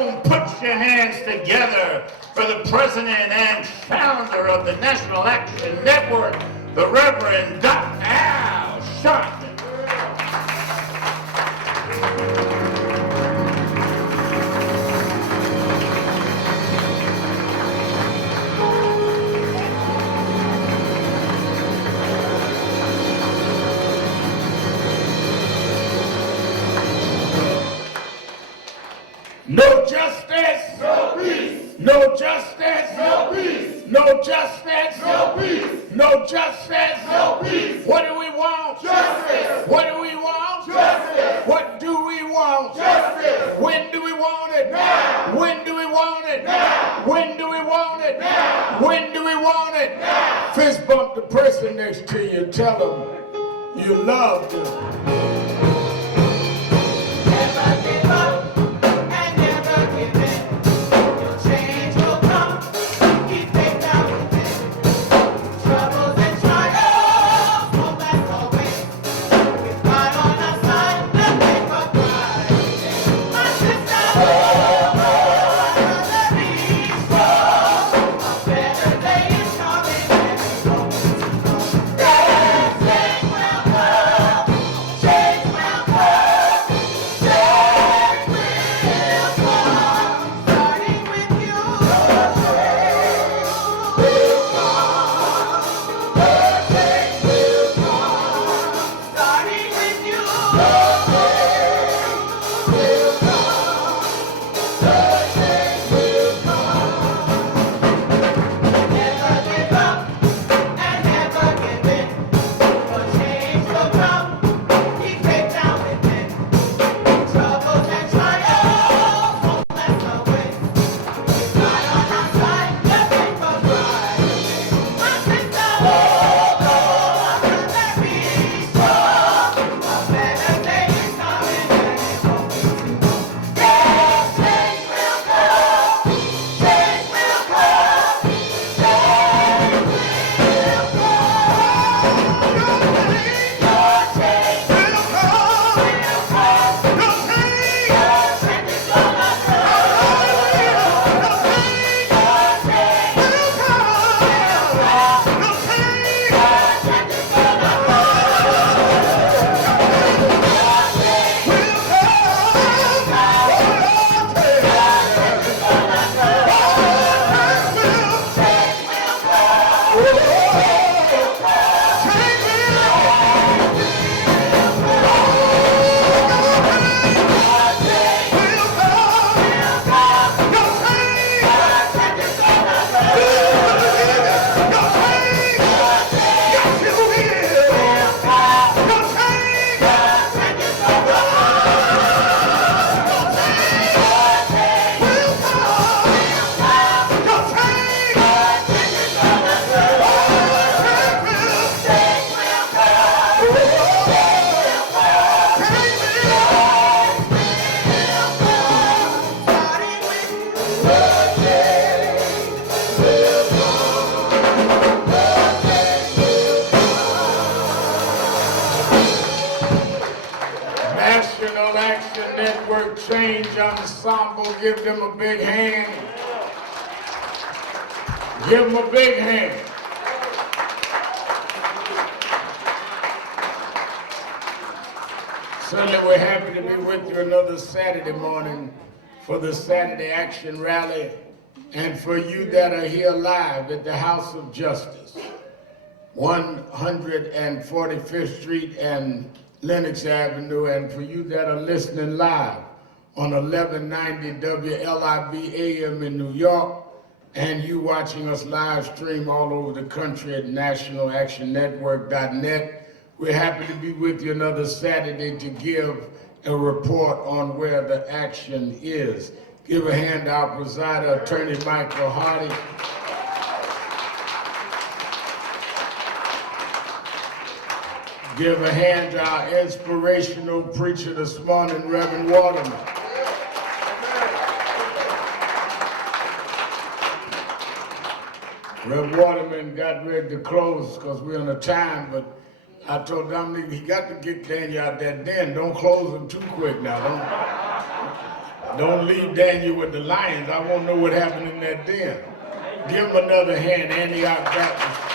home, put your hands together for the president and founder of the National Action Network, the Reverend Dr. Al Sharpton. No justice, no peace. No justice, no peace. No justice, no peace. No justice, no peace. What do we want? Justice. What do we want? Justice. What do we want? Justice. When do we want it? Now. When do we want it? Now. When do we want it? Now. When do we want it? Now. Fist bump the person next to you. Tell them you love them. National Action Network Change Ensemble, give them a big hand. Give them a big hand. Certainly we're happy to be with you another Saturday morning for the Saturday Action Rally, and for you that are here live at the House of Justice, 145th Street and Lenox Avenue, and for you that are listening live on 1190 WLIB AM in New York, and you watching us live stream all over the country at nationalactionnetwork.net. We're happy to be with you another Saturday to give a report on where the action is. Give a hand to our presider, Attorney Michael Hardy. Give a hand to our inspirational preacher this morning, Reverend Waterman. Reverend Waterman got ready to close because we're on a time, but I told Dominic he got to get Daniel out that den. Don't close him too quick now. Don't leave Daniel with the lions. I won't know what happened in that den. Give him another hand, Antioch Baptist.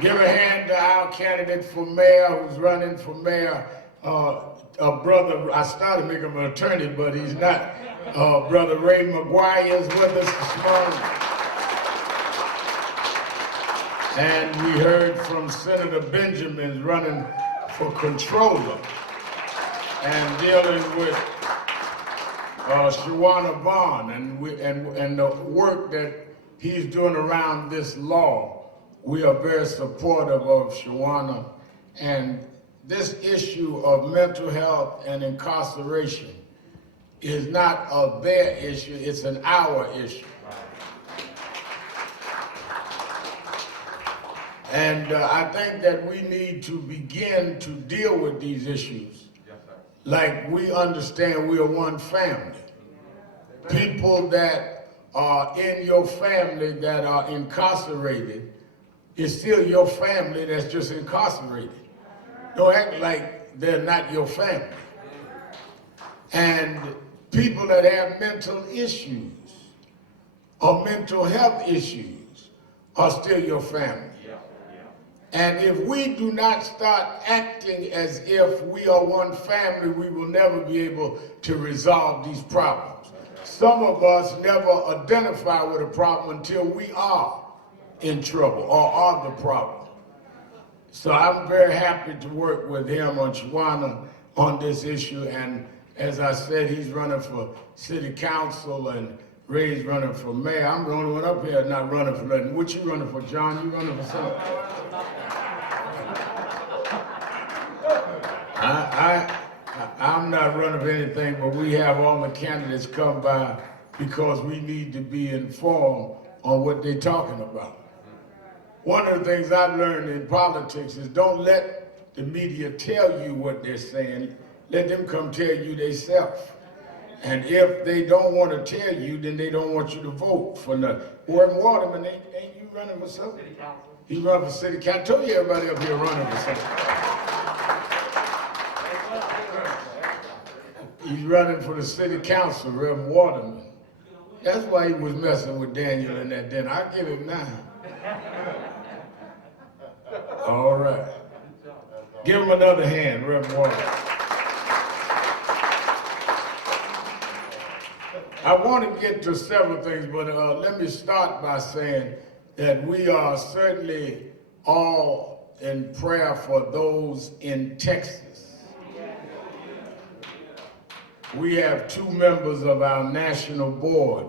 Give a hand to our candidate for mayor who's running for mayor, a brother. I started making him an attorney, but he's not. Brother Ray McGuire is with us this morning. And we heard from Senator Benjamin running for controller and dealing with Shawana Vaughn and the work that he's doing around this law. We are very supportive of Shawana, and this issue of mental health and incarceration is not a their issue, it's an our issue. And I think that we need to begin to deal with these issues like we understand we are one family. People that are in your family that are incarcerated, it's still your family that's just incarcerated. Don't act like they're not your family. And people that have mental issues or mental health issues are still your family. And if we do not start acting as if we are one family, we will never be able to resolve these problems. Some of us never identify with a problem until we are in trouble or are the problem. So I'm very happy to work with him on Shawana on this issue, and as I said, he's running for city council and Ray's running for mayor. I'm the only one up here not running for nothing. What you running for, John? You running for something? I'm not running for anything, but we have all the candidates come by because we need to be informed on what they're talking about. One of the things I've learned in politics is don't let the media tell you what they're saying. Let them come tell you themselves. And if they don't want to tell you, then they don't want you to vote for nothing. Warren Waterman, ain't you running for something? City council. He's running for city council. I told you everybody up here running for something. He's running for the city council, Reverend Waterman. That's why he was messing with Daniel in that den. I'll give him 9. All right. Give him another hand, Reverend Waterman. I want to get to several things, but let me start by saying that we are certainly all in prayer for those in Texas. We have 2 members of our national board,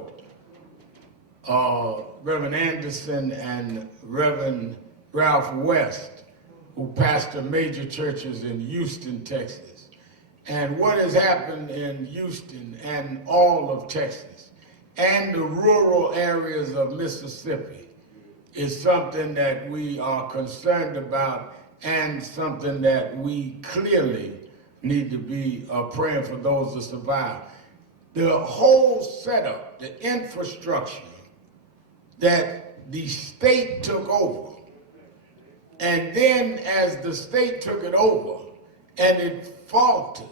Reverend Anderson and Reverend Ralph West, who pastor major churches in Houston, Texas. And what has happened in Houston and all of Texas and the rural areas of Mississippi is something that we are concerned about and something that we clearly need to be praying for those to survive. The whole setup, the infrastructure that the state took over, and then as the state took it over and it faltered,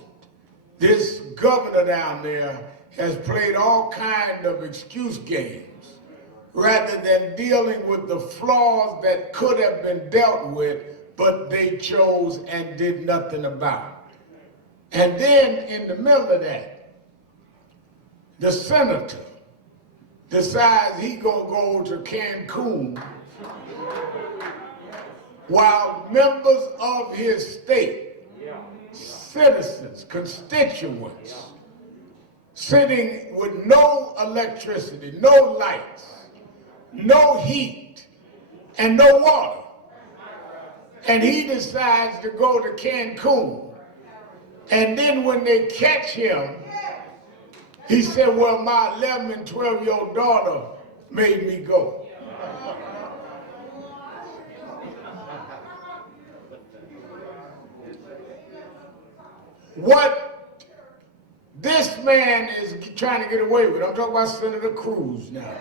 this governor down there has played all kinds of excuse games rather than dealing with the flaws that could have been dealt with, but they chose and did nothing about. And then in the middle of that, the senator decides he gonna go to Cancun while members of his state, citizens, constituents, sitting with no electricity, no lights, no heat, and no water. And he decides to go to Cancun. And then when they catch him, he said, well, my 11 and 12-year-old daughter made me go. What this man is trying to get away with, I'm talking about Senator Cruz now,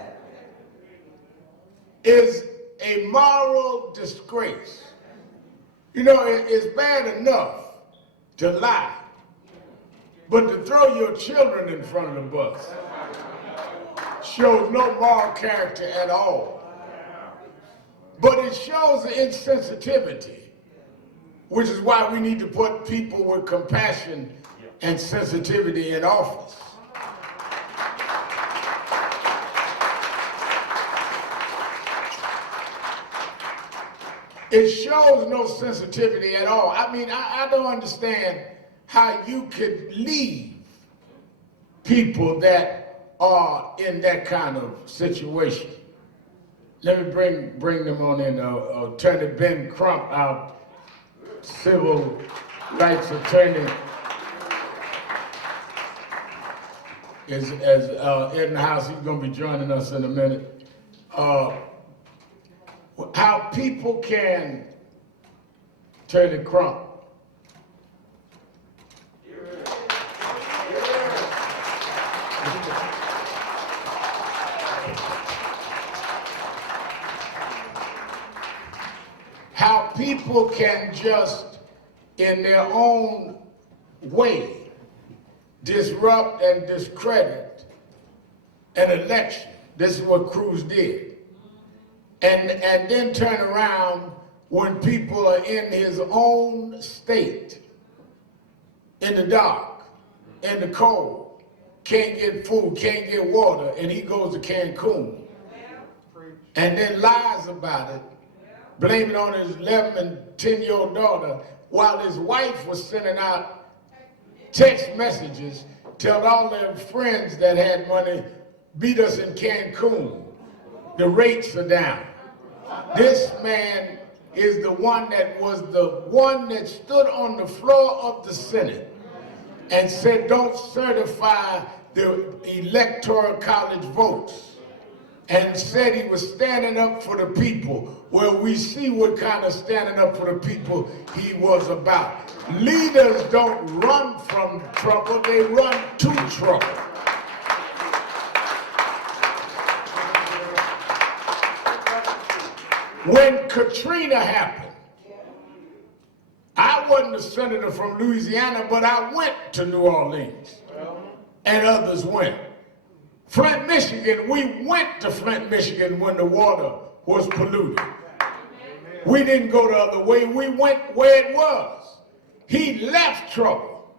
is a moral disgrace. You know, it's bad enough to lie. But to throw your children in front of the bus shows no moral character at all. But it shows the insensitivity, which is why we need to put people with compassion and sensitivity in office. It shows no sensitivity at all. I mean, I don't understand how you could leave people that are in that kind of situation. Let me bring them on in. Attorney Ben Crump, our civil rights attorney, is in the house. He's going to be joining us in a minute. How people can turn the Crump. How people can just, in their own way, disrupt and discredit an election. This is what Cruz did. And then turn around when people are in his own state, in the dark, in the cold, can't get food, can't get water, and he goes to Cancun and then lies about it, blaming on his 11 and 10-year-old daughter, while his wife was sending out text messages, telling all their friends that had money, beat us in Cancun. The rates are down. This man is the one that stood on the floor of the Senate and said, don't certify the electoral college votes, and said he was standing up for the people. Well, we see what kind of standing up for the people he was about. Leaders don't run from trouble, they run to trouble. When Katrina happened, I wasn't a senator from Louisiana, but I went to New Orleans, and others went. Flint, Michigan, we went to Flint, Michigan when the water was polluted. We didn't go the other way, we went where it was. He left trouble.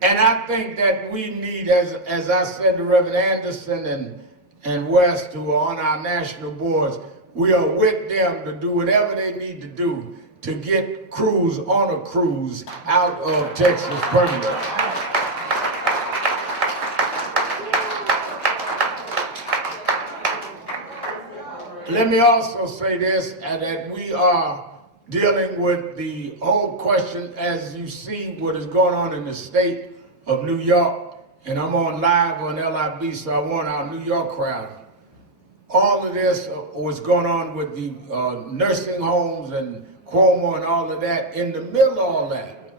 And I think that we need, as I said to Reverend Anderson and West, who are on our national boards, we are with them to do whatever they need to do to get Cruz on a cruise out of Texas permanently. Let me also say this, that we are dealing with the whole question, as you see what is going on in the state of New York, and I'm on live on LIB, so I want our New York crowd. All of this was going on with the nursing homes and Cuomo and all of that. In the middle of all that,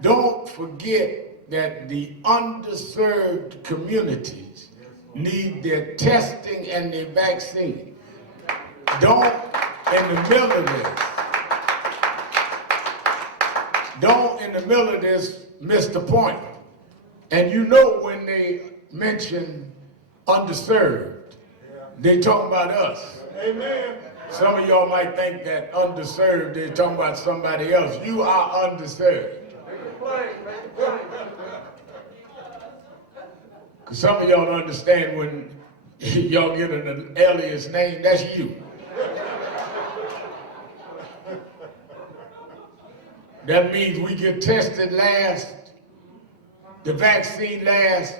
don't forget that the underserved communities need their testing and their vaccine. Don't, in the middle of this, miss the point. And you know when they mention underserved, they talking about us. Amen. Some of y'all might think that underserved, they're talking about somebody else. You are underserved. Because some of y'all don't understand when y'all get an alias name, that's you. That means we get tested last, the vaccine last,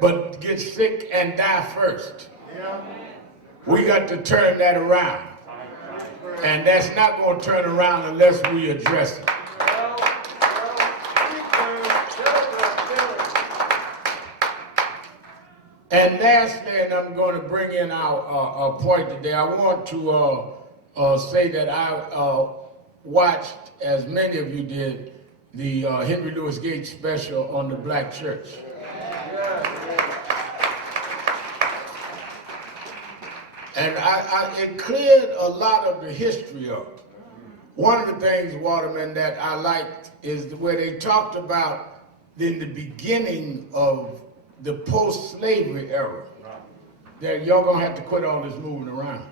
but get sick and die first. Yeah. We got to turn that around. And that's not going to turn around unless we address it. And lastly, and I'm going to bring in our point today, I want to say that I watched, as many of you did, the Henry Louis Gates special on the Black church. And it cleared a lot of the history up. One of the things, Waterman, that I liked is where they talked about in the beginning of the post-slavery era, that y'all gonna have to quit all this moving around.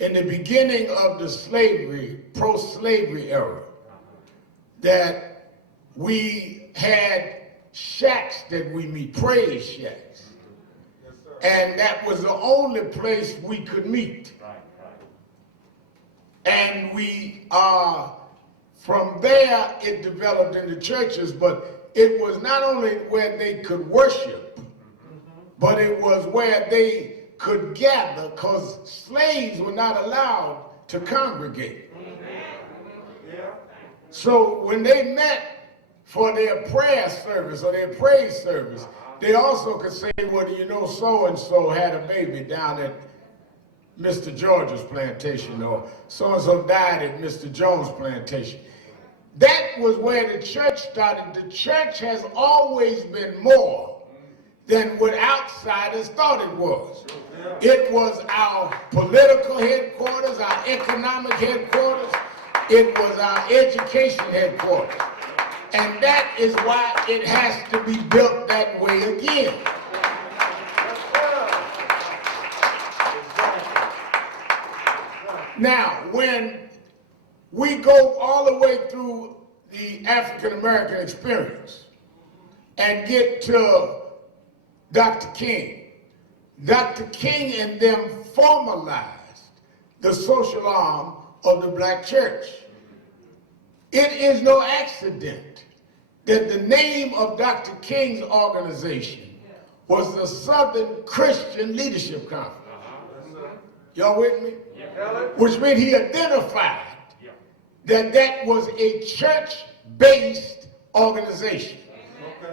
In the beginning of the slavery, pro-slavery era, that we had shacks that we meet, praise shacks. Yes, and that was the only place we could meet. And we, from there, it developed into churches, but it was not only where they could worship, but it was where they could gather, because slaves were not allowed to congregate. So when they met for their prayer service or their praise service, they also could say, well, you know, so-and-so had a baby down at Mr. George's plantation, or so-and-so died at Mr. Jones' plantation. That was where the church started. The church has always been more than what outsiders thought it was. It was our political headquarters, our economic headquarters, it was our education headquarters. And that is why it has to be built that way again. Now, when we go all the way through the African American experience and get to Dr. King and them formalized the social arm of the black church. It is no accident that the name of Dr. King's organization was the Southern Christian Leadership Conference. Y'all with me? Which meant he identified that that was a church-based organization.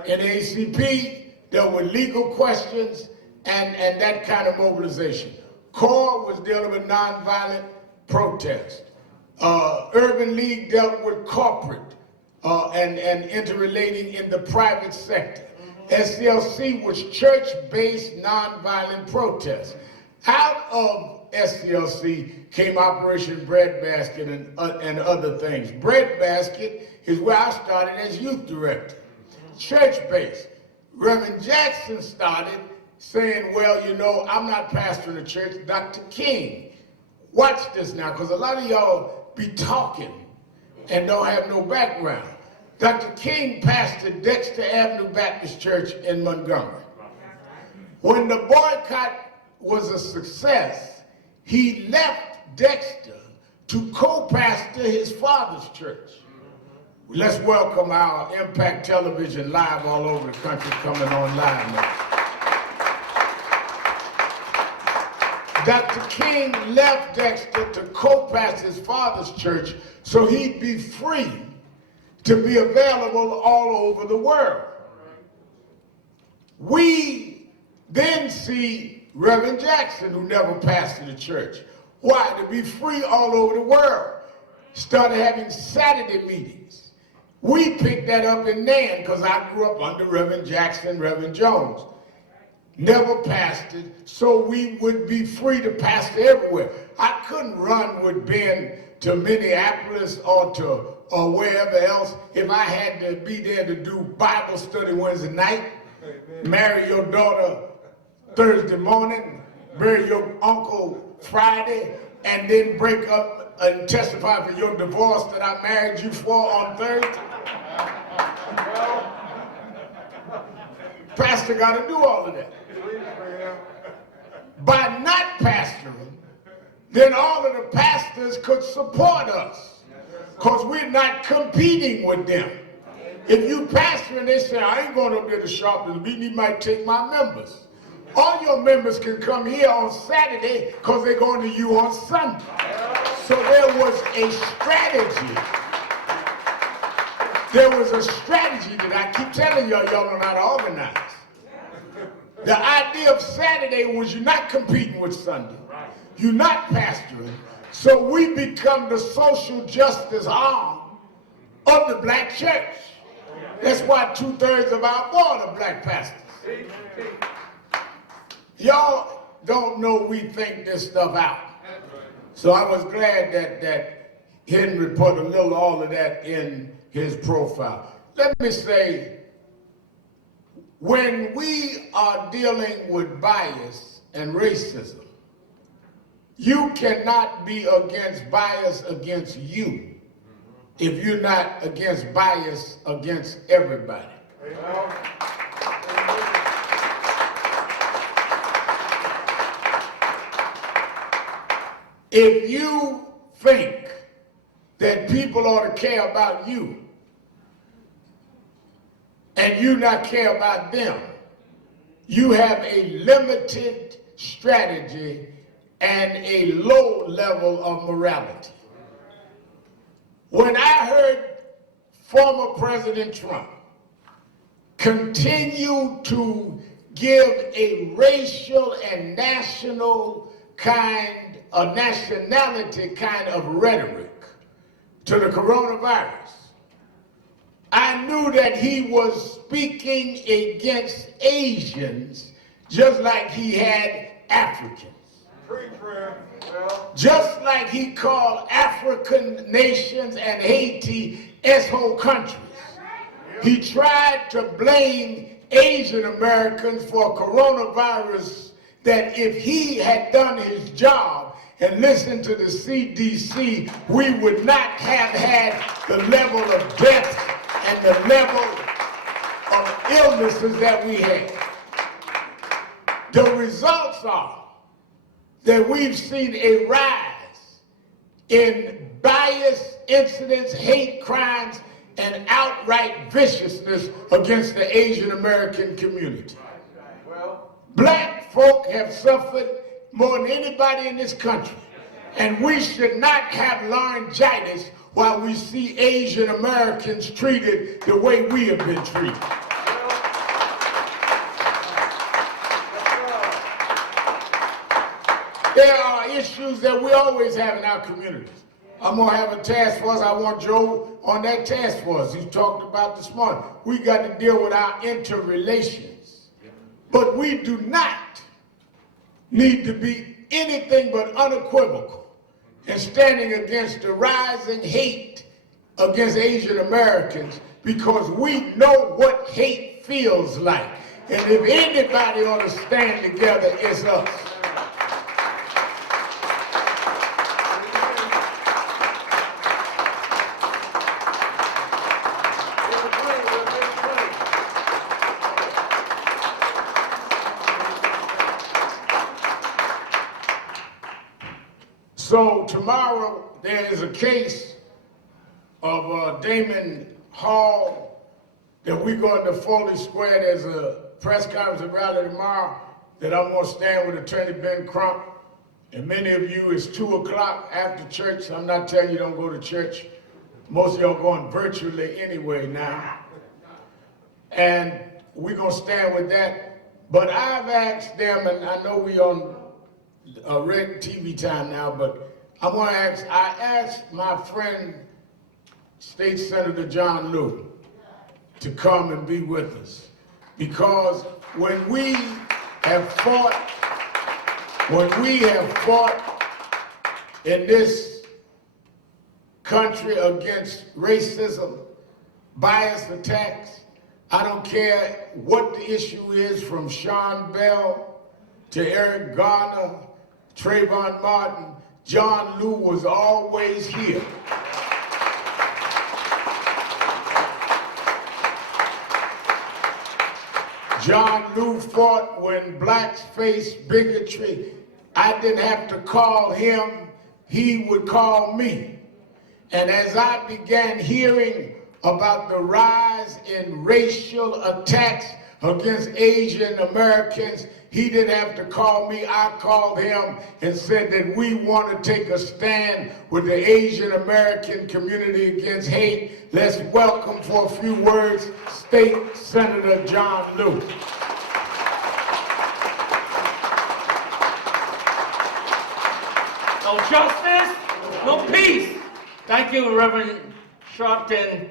In the ACP, there were legal questions and that kind of mobilization. CORE was dealing with nonviolent protest. Urban League dealt with corporate and interrelating in the private sector. SCLC was church-based nonviolent protest. Out of SCLC came Operation Breadbasket and other things. Breadbasket is where I started as youth director, church-based. Reverend Jackson started saying, well, you know, I'm not pastoring a church. Dr. King, watch this now, because a lot of y'all be talking and don't have no background. Dr. King pastored Dexter Avenue Baptist Church in Montgomery. When the boycott was a success, he left Dexter to co-pastor his father's church. Let's welcome our Impact Television live all over the country coming on live now. Dr. King left Dexter to co-pastor his father's church so he'd be free to be available all over the world. We then see Reverend Jackson, who never pastored a church. Why? To be free all over the world. Started having Saturday meetings. We picked that up in Nan because I grew up under Reverend Jackson, Reverend Jones. Never pastored, so we would be free to pastor everywhere. I couldn't run with Ben to Minneapolis or wherever else if I had to be there to do Bible study Wednesday night, marry your daughter Thursday morning, bury your uncle Friday, and then break up and testify for your divorce that I married you for on Thursday. Pastor got to do all of that. By not pastoring, then all of the pastors could support us because we're not competing with them. If you pastor and they say, I ain't going up there to sharpen the meeting, he might take my members. All your members can come here on Saturday because they're going to you on Sunday. So there was a strategy. There was a strategy that I keep telling y'all don't know how to organize. The idea of Saturday was you're not competing with Sunday. You're not pastoring. So we become the social justice arm of the black church. That's why 2/3 of our board are black pastors. Y'all don't know we think this stuff out. So I was glad that Henry put a little all of that in his profile. Let me say, when we are dealing with bias and racism, you cannot be against bias against you if you're not against bias against everybody. If you think that people ought to care about you and you not care about them, you have a limited strategy and a low level of morality. When I heard former President Trump continue to give a racial and national kind, a nationality kind of rhetoric to the coronavirus, I knew that he was speaking against Asians just like he had Africans. Just like he called African nations and Haiti S-hole countries. He tried to blame Asian Americans for coronavirus, that if he had done his job and listened to the CDC, we would not have had the level of death and the level of illnesses that we had. The results are that we've seen a rise in bias incidents, hate crimes, and outright viciousness against the Asian American community. Black folk have suffered more than anybody in this country, and we should not have laryngitis while we see Asian Americans treated the way we have been treated. There are issues that we always have in our communities. I'm going to have a task force. I want Joe on that task force. He talked about this morning. We got to deal with our interrelations. But we do not need to be anything but unequivocal in standing against the rising hate against Asian Americans, because we know what hate feels like. And if anybody ought to stand together, it's us. So tomorrow there is a case of Damon Hall that we're going to Foley Square. There's a press conference and rally tomorrow that I'm going to stand with Attorney Ben Crump. And many of you, it's 2 o'clock after church. I'm not telling you don't go to church. Most of y'all going virtually anyway now. And we're going to stand with that. But I've asked them, and I know we on red TV time now, but I asked my friend, State Senator John Lew, to come and be with us. Because when we have fought in this country against racism, bias attacks, I don't care what the issue is, from Sean Bell to Eric Garner, Trayvon Martin, John Lew was always here. John Lew fought when blacks faced bigotry. I didn't have to call him, he would call me. And as I began hearing about the rise in racial attacks against Asian Americans, he didn't have to call me. I called him and said that we want to take a stand with the Asian American community against hate. Let's welcome for a few words State Senator John Lew. No justice, no peace. Thank you, Reverend Sharpton.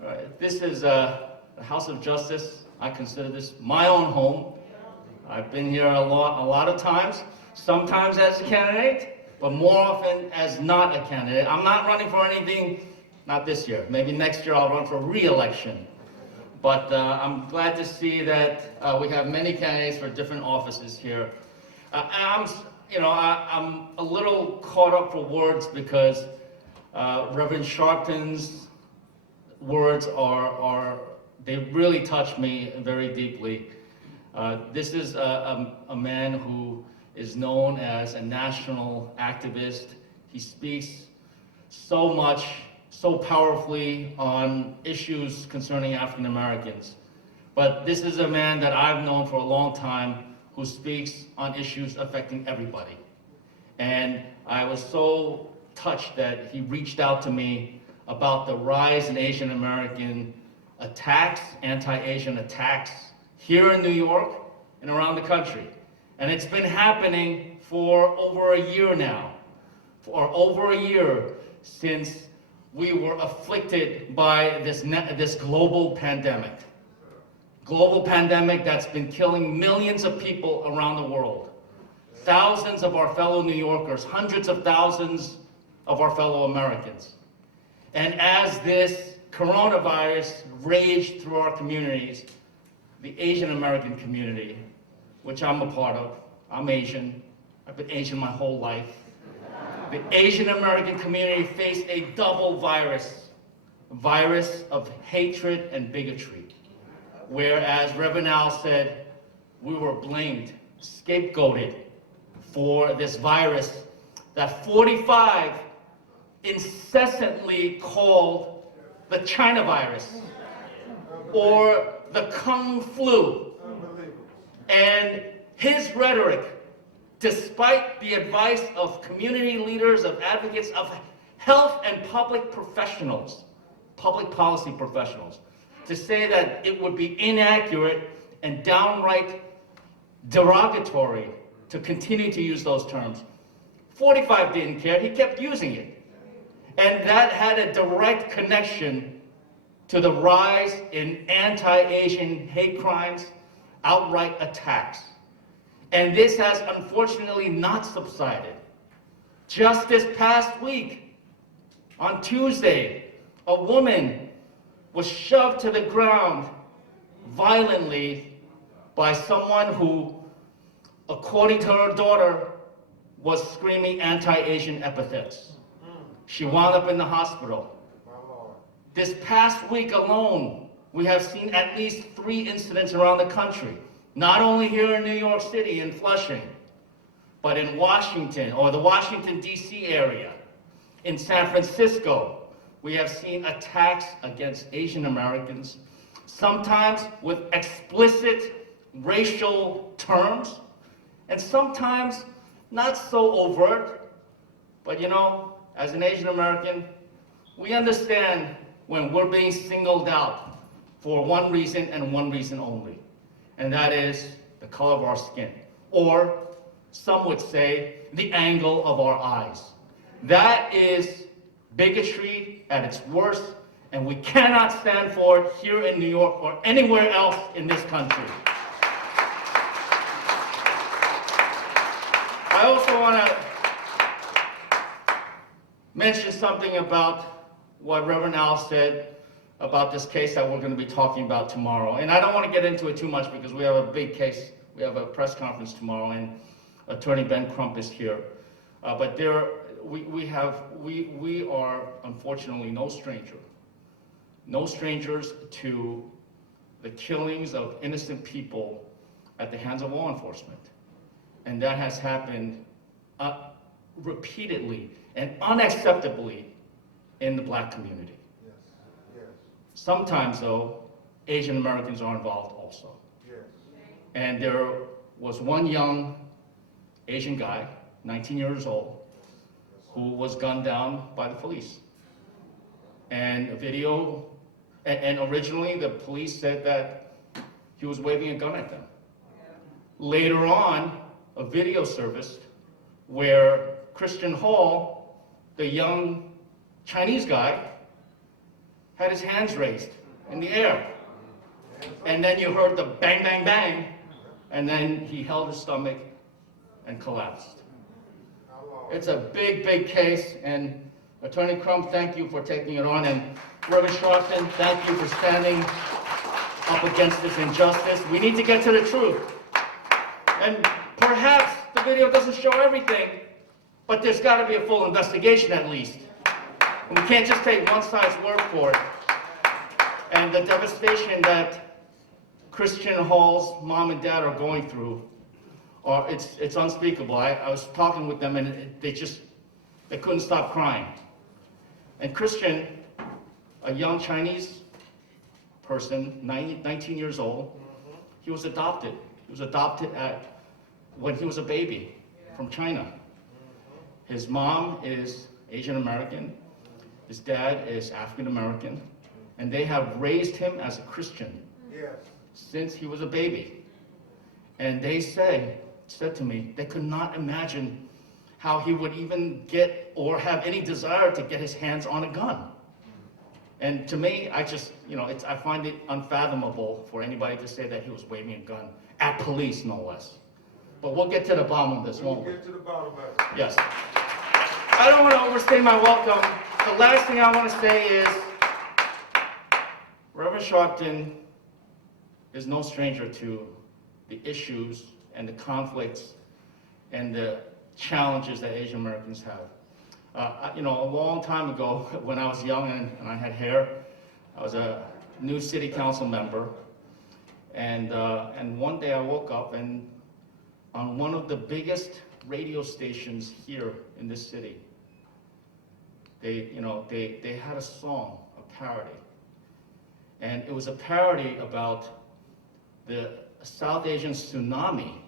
All right, this is the House of Justice. I consider this my own home. I've been here a lot of times, sometimes as a candidate, but more often as not a candidate. I'm not running for anything, not this year. Maybe next year I'll run for re-election. But I'm glad to see that we have many candidates for different offices here. And I'm a little caught up for words because Reverend Sharpton's words they really touch me very deeply. This is a man who is known as a national activist. He speaks so much, so powerfully on issues concerning African Americans. But this is a man that I've known for a long time who speaks on issues affecting everybody. And I was so touched that he reached out to me about the rise in Asian American attacks, anti-Asian attacks here in New York and around the country. And it's been happening for over a year now, for over a year since we were afflicted by this global pandemic. Global pandemic that's been killing millions of people around the world. Thousands of our fellow New Yorkers, hundreds of thousands of our fellow Americans. And as this coronavirus raged through our communities, the Asian American community, which I'm a part of, I'm Asian, I've been Asian my whole life. The Asian American community faced a double virus of hatred and bigotry. Whereas Reverend Al said, we were blamed, scapegoated for this virus that 45 incessantly called the China virus or the Kung flu. And his rhetoric, despite the advice of community leaders, of advocates, of health and public professionals, public policy professionals, to say that it would be inaccurate and downright derogatory to continue to use those terms. 45 didn't care, he kept using it. And that had a direct connection to the rise in anti-Asian hate crimes, outright attacks. And this has unfortunately not subsided. Just this past week, on Tuesday, a woman was shoved to the ground violently by someone who, according to her daughter, was screaming anti-Asian epithets. She wound up in the hospital. This past week alone, we have seen at least 3 incidents around the country, not only here in New York City in Flushing, but in Washington, or the Washington, D.C. area. In San Francisco, we have seen attacks against Asian Americans, sometimes with explicit racial terms, and sometimes not so overt. But you know, as an Asian American, we understand when we're being singled out for one reason and one reason only, and that is the color of our skin, or some would say the angle of our eyes. That is bigotry at its worst, and we cannot stand for it here in New York or anywhere else in this country. I also want to mention something about what Reverend Al said about this case that we're going to be talking about tomorrow. And I don't want to get into it too much because we have a big case. We have a press conference tomorrow, and Attorney Ben Crump is here. But we are unfortunately no strangers to the killings of innocent people at the hands of law enforcement. And that has happened repeatedly and unacceptably in the black community. Yes. Yes. Sometimes, though, Asian Americans are involved also. Yes. And there was one young Asian guy, 19 years old, who was gunned down by the police. And originally the police said that he was waving a gun at them. Later on, a video surfaced where Christian Hall, the young Chinese guy, had his hands raised in the air. And then you heard the bang, bang, bang, and then he held his stomach and collapsed. It's a big, big case, and Attorney Crump, thank you for taking it on, and Reverend Sharpton, thank you for standing up against this injustice. We need to get to the truth. And perhaps the video doesn't show everything, but there's got to be a full investigation at least. And we can't just take one side's word for it. And the devastation that Christian Hall's mom and dad are going through, it's unspeakable. I was talking with them, and they couldn't stop crying. And Christian, a young Chinese person, 19 years old, he was adopted. He was adopted when he was a baby from China. His mom is Asian American, his dad is African American, and they have raised him as a Christian since he was a baby. And they said to me, they could not imagine how he would even get or have any desire to get his hands on a gun. And to me, I find it unfathomable for anybody to say that he was waving a gun at police, no less. But we'll get to the bottom of this, won't we? Get to the bottom of it. Yes. I don't want to overstay my welcome. The last thing I want to say is, Reverend Sharpton is no stranger to the issues and the conflicts and the challenges that Asian Americans have. A long time ago, when I was young and I had hair, I was a new city council member, and one day I woke up and on one of the biggest radio stations here in this city, they had a song, a parody, and it was a parody about the South Asian tsunami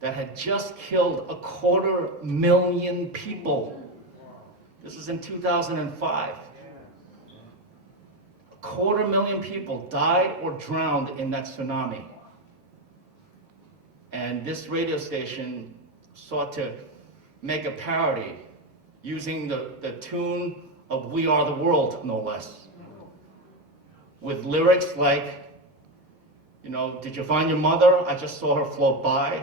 that had just killed 250,000 people. This was in 2005. 250,000 people died or drowned in that tsunami. And this radio station sought to make a parody using the tune of We Are the World, no less. With lyrics like, did you find your mother? I just saw her float by.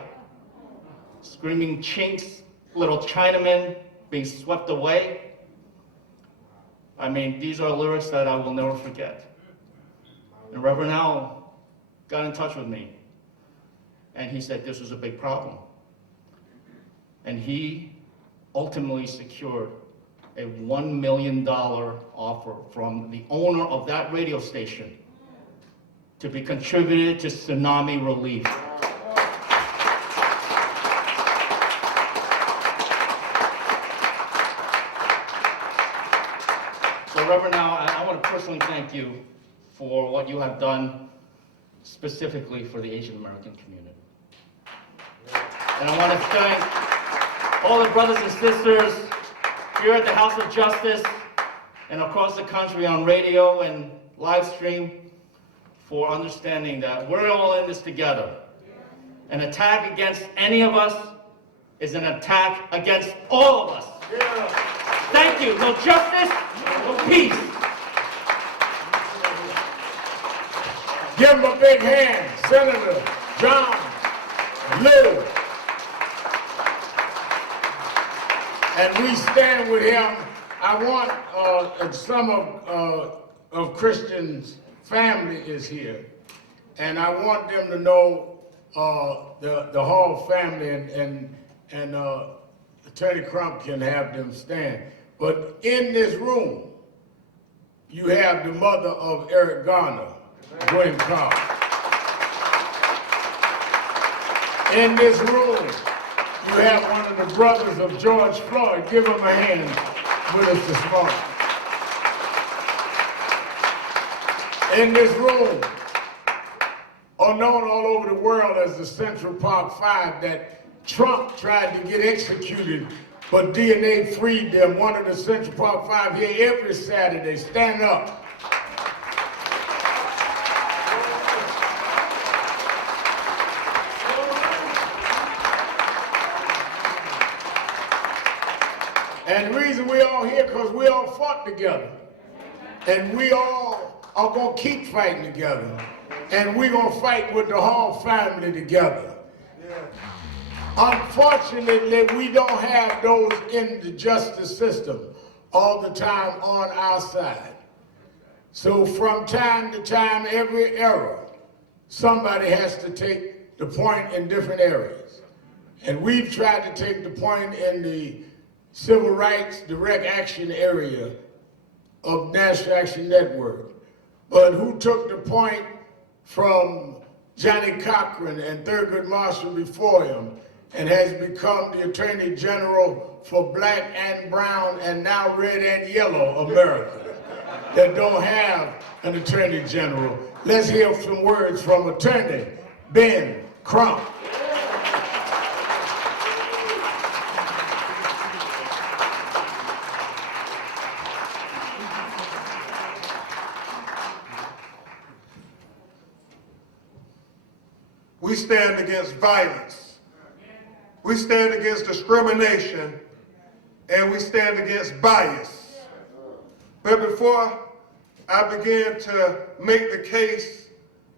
Screaming chinks, little Chinamen being swept away. I mean, these are lyrics that I will never forget. And Reverend Al got in touch with me, and he said this was a big problem. And he ultimately secured a $1 million offer from the owner of that radio station to be contributed to tsunami relief. So Reverend Al, I want to personally thank you for what you have done specifically for the Asian American community. And I want to thank all the brothers and sisters here at the House of Justice and across the country on radio and live stream for understanding that we're all in this together. An attack against any of us is an attack against all of us. Thank you. No justice, no peace. Give him a big hand, Senator John Lewis. And we stand with him. I want some of Christian's family is here, and I want them to know the Hall family and Attorney Crump can have them stand. But in this room, you have the mother of Eric Garner, William Carr. In this room, you have one of the brothers of George Floyd. Give him a hand with us this morning. In this room, are known all over the world as the Central Park Five, that Trump tried to get executed, but DNA freed them. One of the Central Park Five here every Saturday. Stand up. And the reason we all here, because we all fought together. And we all are going to keep fighting together. And we're going to fight with the Hall family together. Yeah. Unfortunately, we don't have those in the justice system all the time on our side. So from time to time, every era, somebody has to take the point in different areas. And we've tried to take the point in the civil rights direct action area of National Action Network. But who took the point from Johnny Cochran and Thurgood Marshall before him and has become the Attorney General for black and brown and now red and yellow America that don't have an Attorney General? Let's hear some words from Attorney Ben Crump. We stand against violence. We stand against discrimination, and we stand against bias. But before I begin to make the case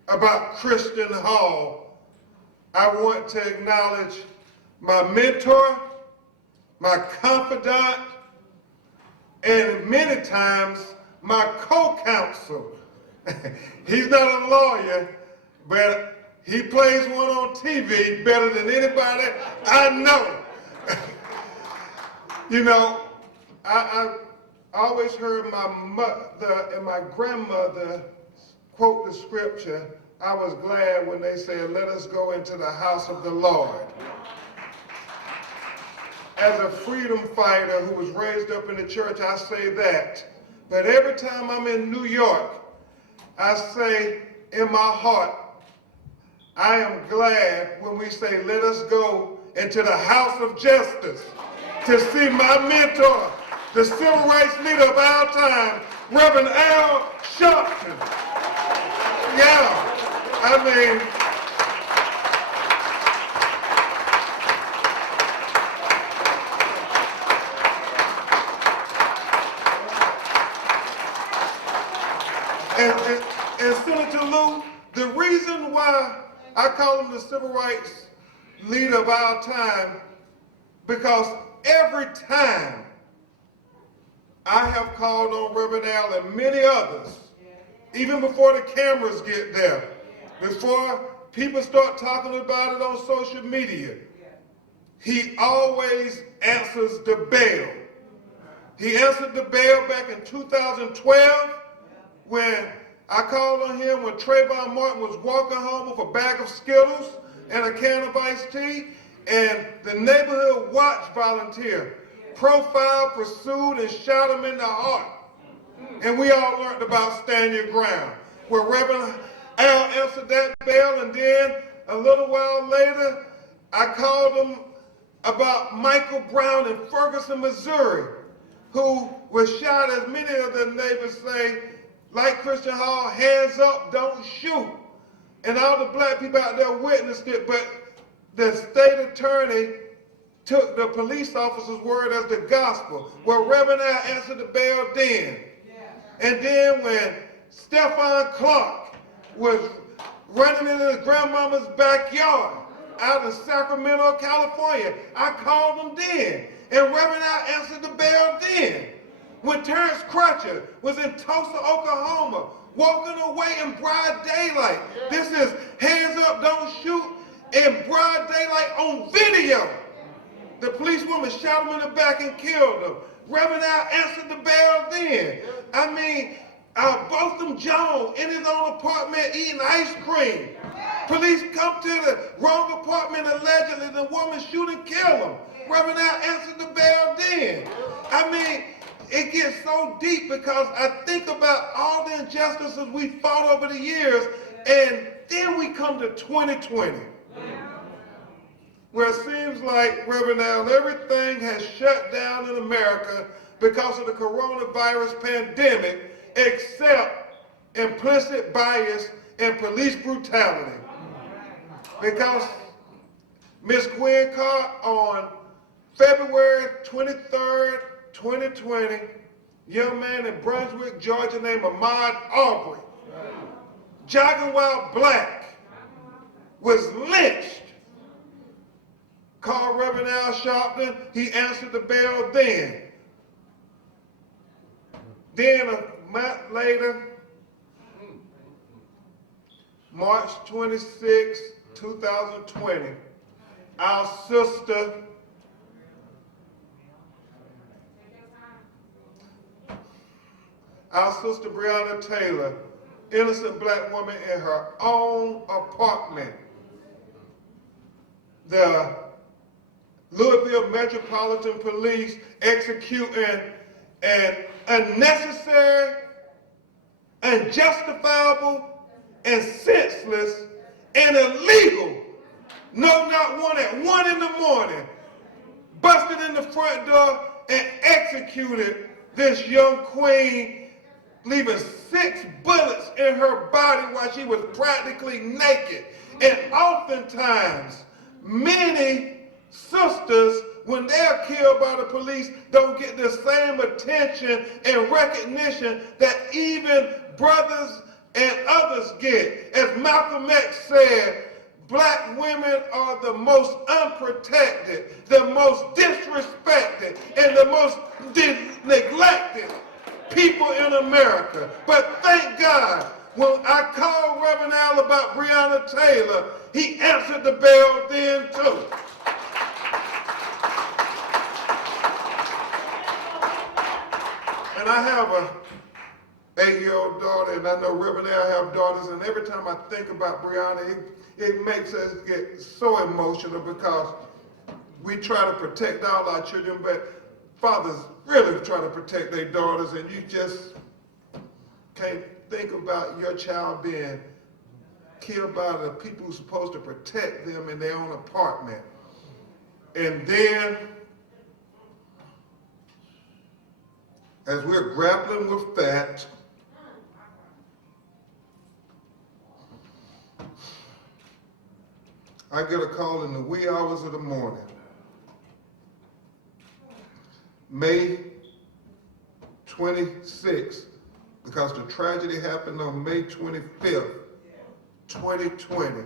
about Christian Hall, I want to acknowledge my mentor, my confidant, and many times my co-counsel. He's not a lawyer, but he plays one on TV better than anybody I know. You know, I always heard my mother and my grandmother quote the scripture, "I was glad when they said, 'Let us go into the house of the Lord.'" As a freedom fighter who was raised up in the church, I say that. But every time I'm in New York, I say in my heart, I am glad when we say, "Let us go into the house of justice," to see my mentor, the civil rights leader of our time, Reverend Al Sharpton. Yeah, I mean, and Senator Lou, the reason why I call him the civil rights leader of our time, because every time I have called on Reverend Al and many others, even before the cameras get there, before people start talking about it on social media, he always answers the bell. He answered the bell back in 2012 when I called on him when Trayvon Martin was walking home with a bag of Skittles and a can of iced tea, and the neighborhood watch volunteer profiled, pursued, and shot him in the heart. And we all learned about Stand Your Ground, where Reverend Al answered that bell, and then a little while later, I called him about Michael Brown in Ferguson, Missouri, who was shot, as many of the neighbors say, like Christian Hall, hands up, don't shoot. And all the black people out there witnessed it, but the state attorney took the police officer's word as the gospel. Well, Reverend Al answered the bell then. And then when Stephon Clark was running into his grandmama's backyard out in Sacramento, California, I called him then. And Reverend Al answered the bell then. When Terrence Crutcher was in Tulsa, Oklahoma, walking away in broad daylight. This is hands up, don't shoot, in broad daylight on video. The policewoman shot him in the back and killed him. Reverend Al answered the bell then. I mean, Botham Jones in his own apartment eating ice cream. Police come to the wrong apartment allegedly, the woman shoot and kill him. Reverend Al answered the bell then. I mean, it gets so deep because I think about all the injustices we fought over the years, and then we come to 2020, where it seems like, Reverend Al, everything has shut down in America because of the coronavirus pandemic, except implicit bias and police brutality. Because Ms. Gwen Carr, on February 23rd, 2020, young man in Brunswick, Georgia, named Ahmaud Arbery, jogging while black, was lynched called Reverend Al Sharpton. He answered the bell then. Then a month later, March 26, 2020, our sister Breonna Taylor, innocent black woman in her own apartment. The Louisville Metropolitan Police executing an unnecessary, unjustifiable, and senseless and illegal, no, not one, at 1 in the morning, busted in the front door and executed this young queen, leaving 6 bullets in her body while she was practically naked. And oftentimes, many sisters, when they're killed by the police, don't get the same attention and recognition that even brothers and others get. As Malcolm X said, black women are the most unprotected, the most disrespected, and the most neglected people in America. But thank God, when I called Reverend Al about Breonna Taylor, he answered the bell then too. And I have a 8-year-old daughter, and I know Reverend Al have daughters, and every time I think about Breonna, it makes us get so emotional because we try to protect all our children, but fathers really try to protect their daughters, and you just can't think about your child being killed by the people who's supposed to protect them in their own apartment. And then, as we're grappling with that, I get a call in the wee hours of the morning. May 26th, because the tragedy happened on May 25th, 2020.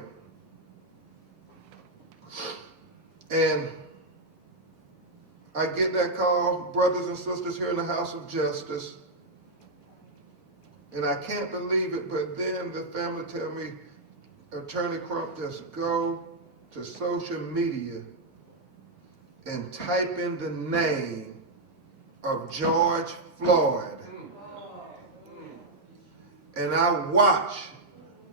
And I get that call, brothers and sisters here in the House of Justice, and I can't believe it, but then the family tell me, Attorney Crump, just go to social media and type in the name of George Floyd. And I watch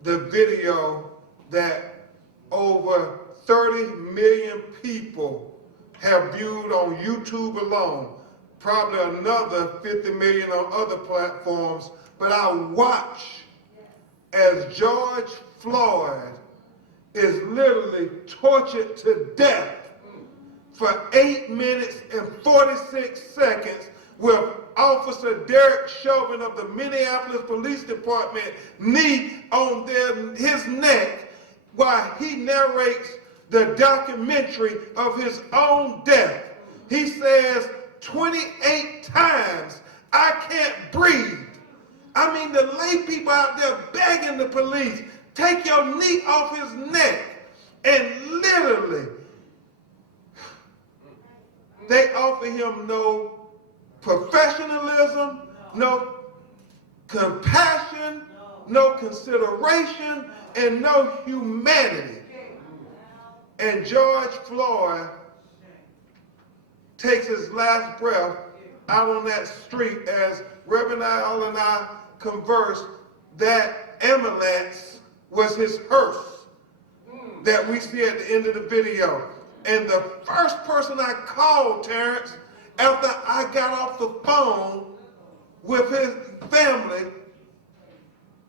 the video that over 30 million people have viewed on YouTube alone, probably another 50 million on other platforms, but I watch as George Floyd is literally tortured to death for 8 minutes and 46 seconds with Officer Derek Chauvin of the Minneapolis Police Department knee on his neck while he narrates the documentary of his own death. He says 28 times, "I can't breathe." I mean, the lay people out there begging the police, take your knee off his neck. And literally, they offer him no professionalism, no compassion, no consideration, and no humanity. And George Floyd takes his last breath out on that street as Reverend Al and I conversed. That ambulance was his hearse that we see at the end of the video. And the first person I called, Terrence, after I got off the phone with his family,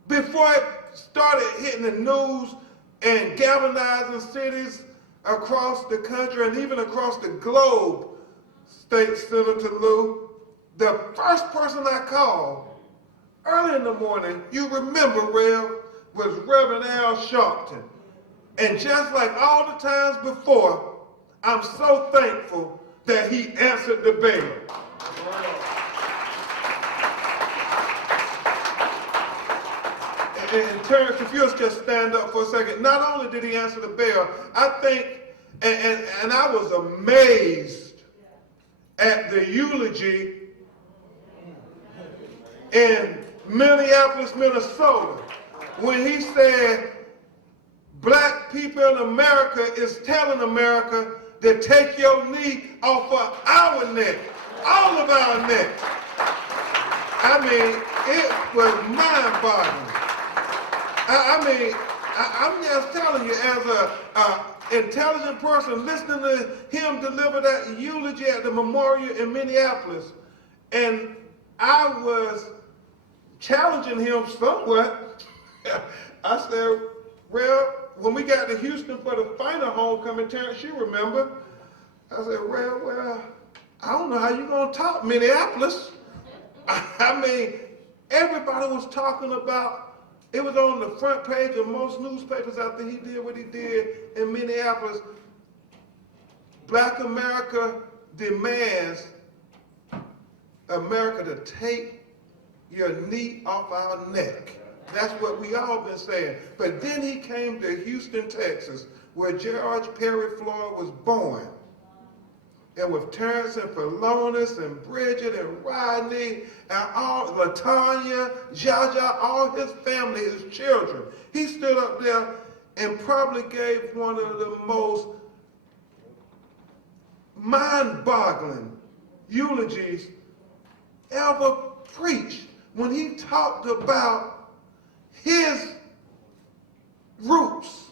before it started hitting the news and galvanizing cities across the country and even across the globe, State Senator Lou, the first person I called early in the morning, you remember, Rev, was Reverend Al Sharpton. And just like all the times before, I'm so thankful that he answered the bell. And Terrence, if you'll just stand up for a second. Not only did he answer the bell, I think And I was amazed at the eulogy in Minneapolis, Minnesota, when he said, black people in America is telling America to take your knee off of our neck, all of our neck. I mean, it was mind-boggling. I'm just telling you, as a intelligent person, listening to him deliver that eulogy at the memorial in Minneapolis, and I was challenging him somewhat. I said, well, when we got to Houston for the final homecoming, Terrence, you remember, I said, well, I don't know how you're going to top Minneapolis. I mean, everybody was talking about, it was on the front page of most newspapers after he did what he did in Minneapolis. Black America demands America to take your knee off our neck. That's what we all been saying. But then he came to Houston, Texas, where George Perry Floyd was born. And with Terrence and Philonis and Bridget and Rodney and all, LaTanya, Jaja, all his family, his children, he stood up there and probably gave one of the most mind-boggling eulogies ever preached when he talked about his roots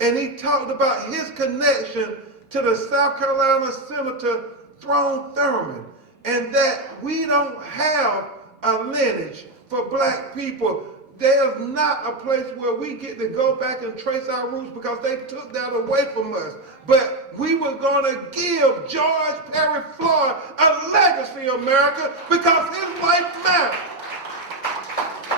and he talked about his connection to the South Carolina Senator Throne Thurmond, and that we don't have a lineage for black people. There's not a place where we get to go back and trace our roots because they took that away from us. But we were going to give George Perry Floyd a legacy, America, because his life mattered.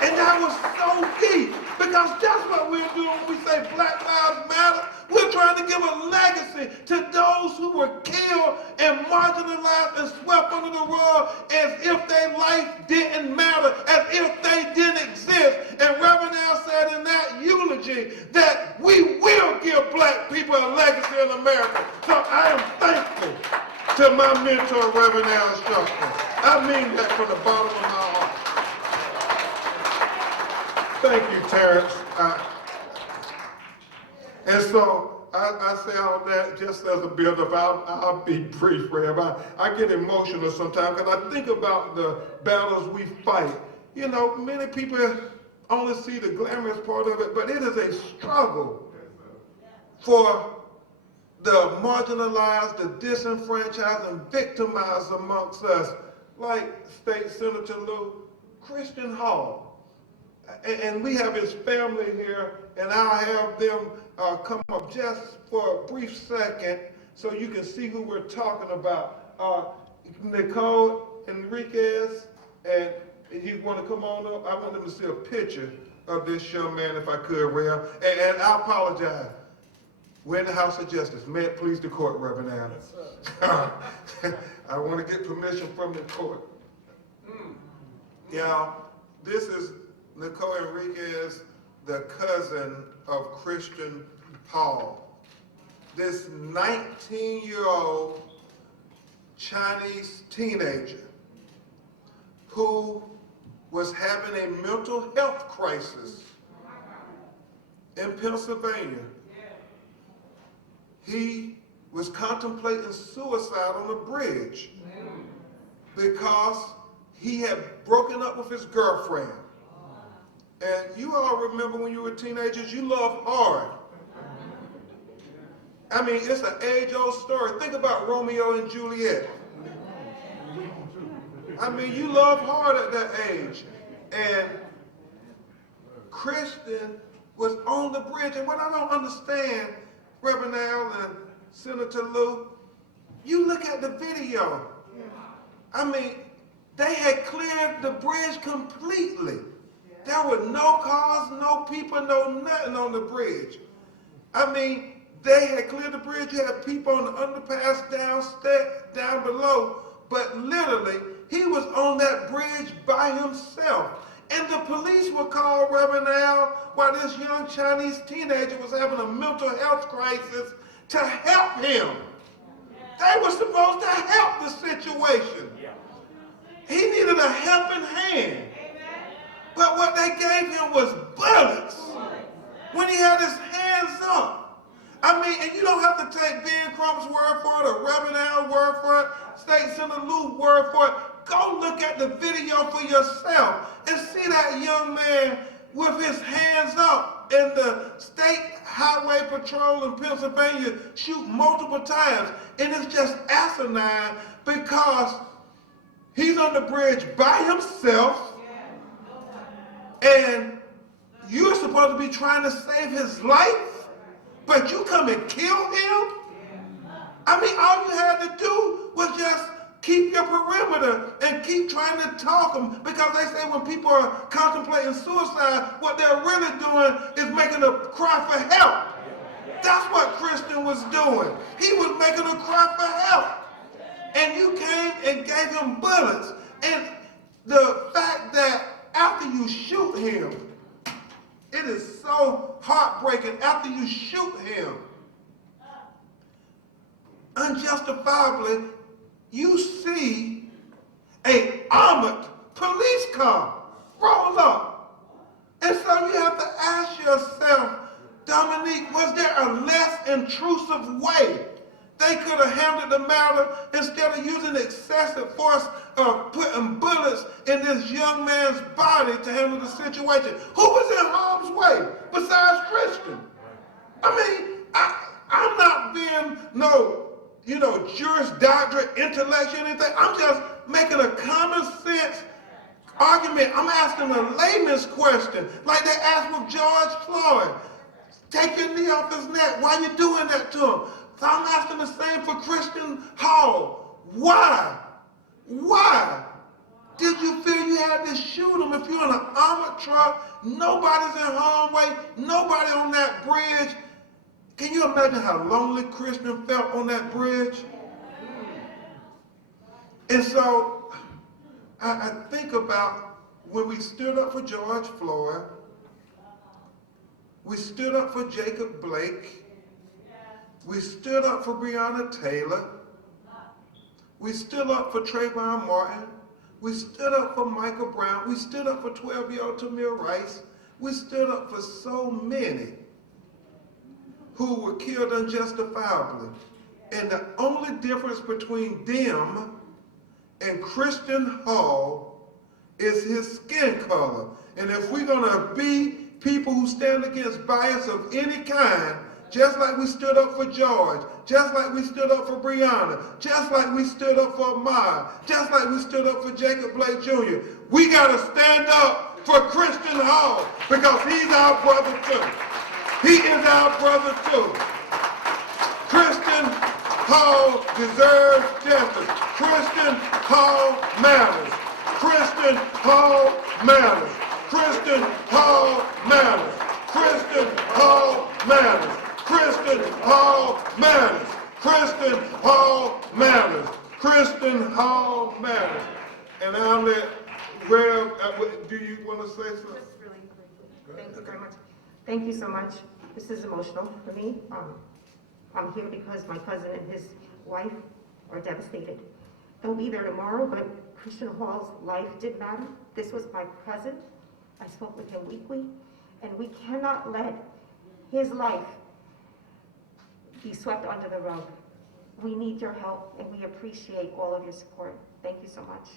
And that was so deep, because that's what we're doing when we say Black Lives Matter. We're trying to give a legacy to those who were killed and marginalized and swept under the rug as if their life didn't matter, as if they didn't exist. And Reverend Al said in that eulogy that we will give black people a legacy in America. So I am thankful to my mentor, Reverend Al Sharpton. I mean that from the bottom of my heart. Thank you, Terrence. And so I say all that just as a build-up. I'll be brief, Rev. I get emotional sometimes because I think about the battles we fight. You know, many people only see the glamorous part of it, but it is a struggle for the marginalized, the disenfranchised, and victimized amongst us, like State Senator Lou Christian Hall. And we have his family here, and I'll have them come up just for a brief second so you can see who we're talking about. Nicole Enriquez, and you want to come on up? I want them to see a picture of this young man, if I could, Rev. And I apologize. We're in the House of Justice. May it please the court, Reverend Adams. I want to get permission from the court. Yeah, this is Nicole Enriquez, the cousin of Christian Paul. This 19-year-old Chinese teenager who was having a mental health crisis in Pennsylvania. He was contemplating suicide on a bridge because he had broken up with his girlfriend. And you all remember when you were teenagers, you loved hard. I mean, it's an age-old story. Think about Romeo and Juliet. I mean, you loved hard at that age. And Christian was on the bridge. And what I don't understand, Reverend Al and Senator Lou, you look at the video. I mean, they had cleared the bridge completely. There were no cars, no people, no nothing on the bridge. I mean, they had cleared the bridge. You had people on the underpass down below. But literally, he was on that bridge by himself. And the police were called, Reverend Al, while this young Chinese teenager was having a mental health crisis to help him. They were supposed to help the situation. He needed a helping hand. But what they gave him was bullets when he had his hands up. I mean, and you don't have to take Ben Crump's word for it or Reverend Al's word for it, State Senator Lou's word for it. Go look at the video for yourself and see that young man with his hands up and the State Highway Patrol in Pennsylvania shoot multiple times. And it's just asinine because he's on the bridge by himself and you're supposed to be trying to save his life, but you come and kill him? I mean, all you had to do was just keep your perimeter and keep trying to talk them, because they say when people are contemplating suicide, what they're really doing is making a cry for help. That's what Christian was doing. He was making a cry for help. And you came and gave him bullets. And the fact that after you shoot him, it is so heartbreaking. After you shoot him, unjustifiably, you see an armored police car roll up. And so you have to ask yourself, Dominique, was there a less intrusive way they could have handled the matter instead of using excessive force of putting bullets in this young man's body to handle the situation? Who was in harm's way besides Christian? I mean, I'm not being Juris Doctorate, intellect, anything. I'm just making a common sense argument. I'm asking a layman's question, like they asked with George Floyd. Take your knee off his neck. Why are you doing that to him? So I'm asking the same for Christian Hall. Why? Why did you feel you had to shoot him? If you're in an armored truck, nobody's in harm's way, nobody on that bridge. Can you imagine how lonely Christian felt on that bridge? And so I think about when we stood up for George Floyd, we stood up for Jacob Blake, we stood up for Breonna Taylor, we stood up for Trayvon Martin, we stood up for Michael Brown, we stood up for 12-year-old Tamir Rice, we stood up for so many who were killed unjustifiably. And the only difference between them and Christian Hall is his skin color. And if we're gonna be people who stand against bias of any kind, just like we stood up for George, just like we stood up for Breonna, just like we stood up for Ahmaud, just like we stood up for Jacob Blake Jr., we gotta stand up for Christian Hall, because he's our brother too. He is our brother too. Christian Hall deserves justice. Christian Hall matters. Christian Hall matters. Christian Hall matters. Christian Hall matters. Christian Hall matters. Christian Hall matters. Christian Hall matters. And I'll let Rev, do you want to say something? Just really quickly. Thank you very much. Thank you so much. This is emotional for me. I'm here because my cousin and his wife are devastated. They'll be there tomorrow, but Christian Hall's life did matter. This was my cousin. I spoke with him weekly, and we cannot let his life be swept under the rug. We need your help, and we appreciate all of your support. Thank you so much.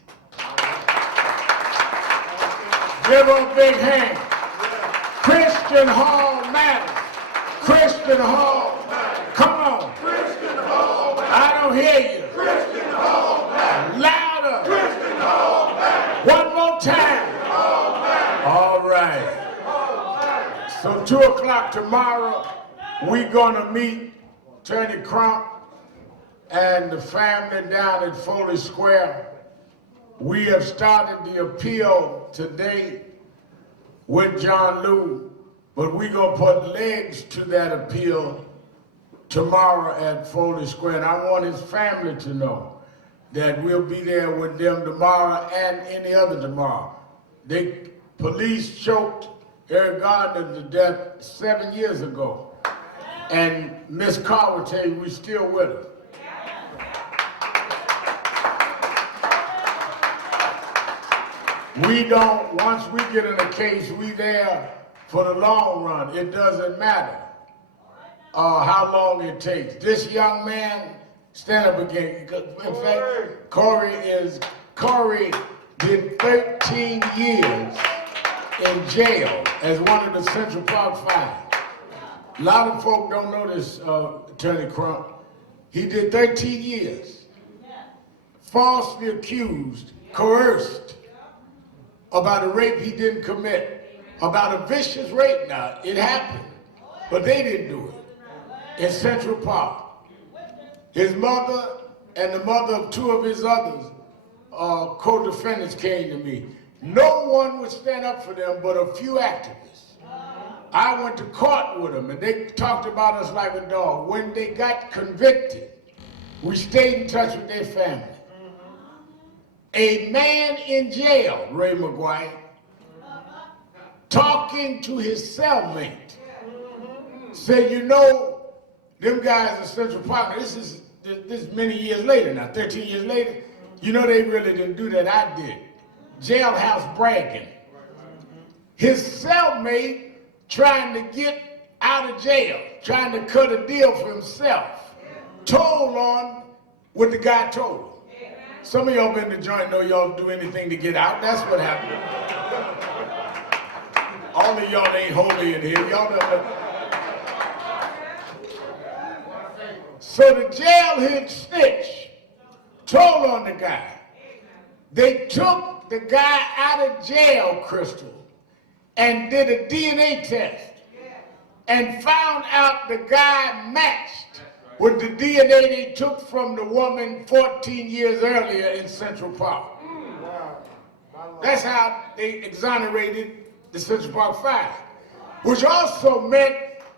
Give him a big hand. Christian Hall matters. Christian Hall matters. Come on. Christian Hall matters. I don't hear you. Christian Hall matters. Louder. Christian Hall matters. One more time. Hall matters. All right. So 2 o'clock tomorrow, we're gonna meet Attorney Crump and the family down at Foley Square. We have started the appeal today with John Lew, but we're gonna put legs to that appeal tomorrow at Foley Square. And I want his family to know that we'll be there with them tomorrow and any other tomorrow. Police choked Eric Gardner to death 7 years ago. And Miss Carr will tell you we're still with her. We don't, once we get in a case, we there for the long run. It doesn't matter how long it takes. This young man, stand up again. In fact, Corey did 13 years in jail as one of the Central Park Five. A lot of folk don't know this, Attorney Crump. He did 13 years. Falsely accused, coerced about a rape he didn't commit, about a vicious rape. Now, it happened, but they didn't do it in Central Park. His mother and the mother of two of his others, co-defendants came to me. No one would stand up for them but a few activists. I went to court with them and they talked about us like a dog. When they got convicted, we stayed in touch with their family. A man in jail, Ray McGuire, talking to his cellmate, said, you know, them guys in Central Park, this is many years later now, 13 years later, you know they really didn't do that, I did. Jailhouse bragging. His cellmate trying to get out of jail, trying to cut a deal for himself, told on what the guy told him. Some of y'all been to joint know y'all do anything to get out. That's what happened. All of y'all ain't holy in here. Y'all don't know. So the jailhead snitch told on the guy. They took the guy out of jail, Crystal, and did a DNA test and found out the guy matched with the DNA they took from the woman 14 years earlier in Central Park. That's how they exonerated the Central Park Five, which also meant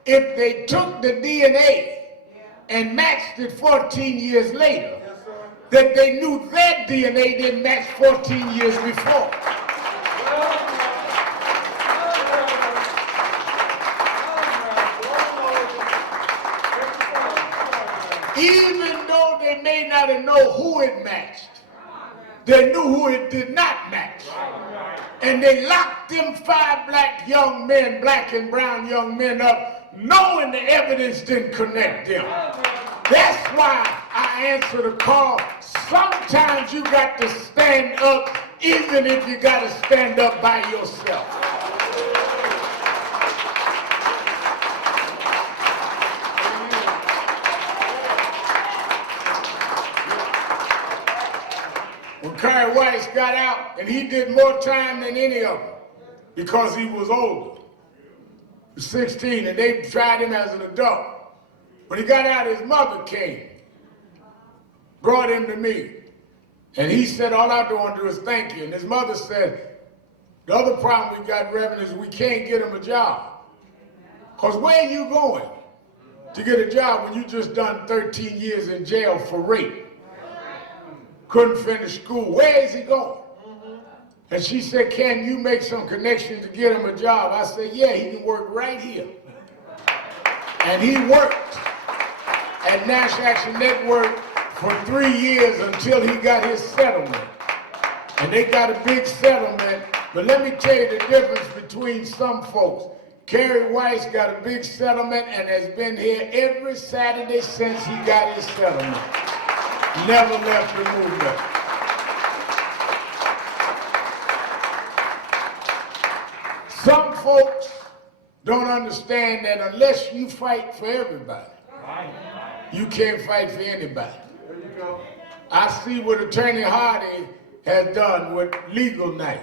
if they took the DNA and matched it 14 years later, that they knew their DNA didn't match 14 years before. Even though they may not have known who it matched, they knew who it did not match. And they locked them 5 black young men, black and brown young men up, knowing the evidence didn't connect them. That's why I answer the call. Sometimes you got to stand up, even if you got to stand up by yourself. When Kerry Weiss got out, and he did more time than any of them because he was older. He was 16, and they tried him as an adult. When he got out, his mother came, brought him to me, and he said, all I want to do is thank you. And his mother said, the other problem we got, Reverend, is we can't get him a job. Because where are you going to get a job when you just done 13 years in jail for rape? Couldn't finish school. Where is he going? And she said, can you make some connections to get him a job? I said, yeah, he can work right here. And he worked at National Action Network for 3 years until he got his settlement. And they got a big settlement. But let me tell you the difference between some folks. Kerry Weiss got a big settlement and has been here every Saturday since he got his settlement. Never left the movement. Some folks don't understand that unless you fight for everybody, you can't fight for anybody. I see what Attorney Hardy has done with Legal Night,